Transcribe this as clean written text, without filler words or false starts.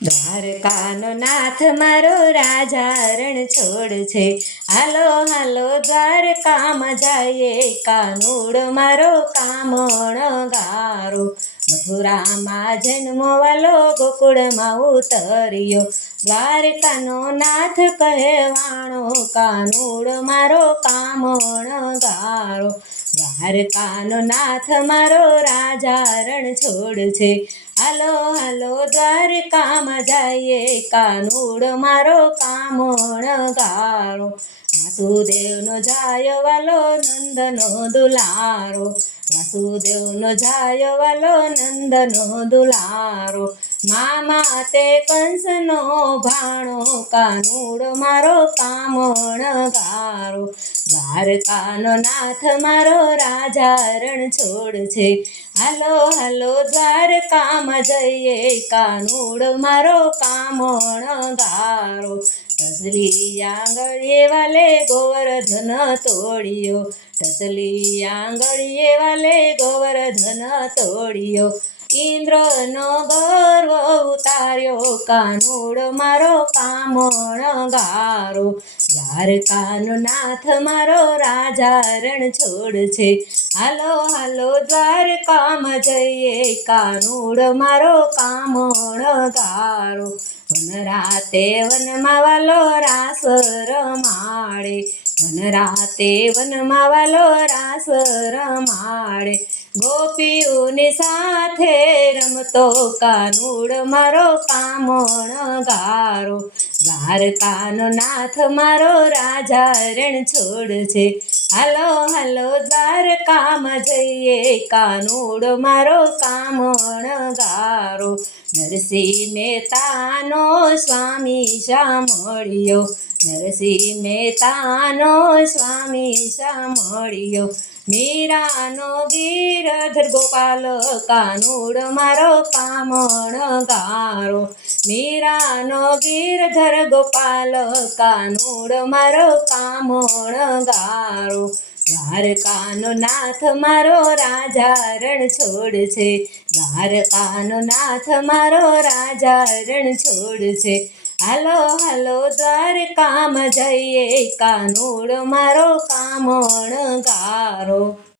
દ્વારકાનો નાથ મારો રાજા રણ છોડ છે, હાલો હાલો દ્વારકામાં જઈએ, કાનુડ મારો કામણ ગારો. મથુરામાં જન્મો વાલો ગોકુળમાં ઉતર્યો, દ્વારકાનો નાથ કહેવાણો, કાનુડ મારો કામણ ગારો. દ્વારકાનો નાથ મારો રાજા રણ છોડ છે, હાલો હાલો દ્વારકામાં જઈએ, કાનુડ મારો કામણ ગારો. વાસુદેવનો જાયો વાલો નંદનો દુલારો, વાસુદેવનો જાયો વાલો નંદનો દુલારો. મામા તે કંસનો ભાણો, કાનુડ મારો કામણ ગારો. દ્વારકાનો નાથ મારો રાજા રણ છોડ છે, હાલો હાલો દ્વારકામાં જઈએ, કાનુડ મારો કામણ ગારો. ટસલી આંગળીએ વાલે ગોવર્ધન તોડ્યો, ટસલી આંગળીએ વાલે ગોવર્ધન તોડ્યો. ઇન્દ્રનો ગર્વ ઉતાર્યો, કાનુડ મારો કામણ ગારો. દ્વારકાનો નાથ મારો રાજા રણ છોડ છે, હાલો હાલો દ્વારકામાં જઈએ, કાનુડ મારો કામણ ગારો. વનરાતે વનમાં વાલો રાસ રમાડે, વનરાતે વનમાં વાલો રાસ રમાડે. ગોપીઓની સાથે રમતો, કાનુડ મારો કામણ ગારો. દ્વારકાનો નાથ મારો રાજા રણ છોડ છે, હાલો હાલો દ્વારકામાં જઈએ, કાનુડ મારો કામણ ગારો. નરસિંહ મહેતાનો સ્વામી સાંભળ્યો, નરસિંહ મહેતાનો સ્વામી સાંભળ્યો. મીરાનો ગિરધર ગોપાલ, કાનુડ મારો કામણ ગારો. મીરાનો ગિરધર ગોપાલ, કાનુડ મારો કામણ ગારો. દ્વારકાનો નાથ મારો રાજા રણ છોડ છે, દ્વારકાનો નાથ મારો રાજા રણ છોડ છે, હાલો હાલો દ્વારકામાં જઈએ, કાનુડ મારો કામણ ગારો.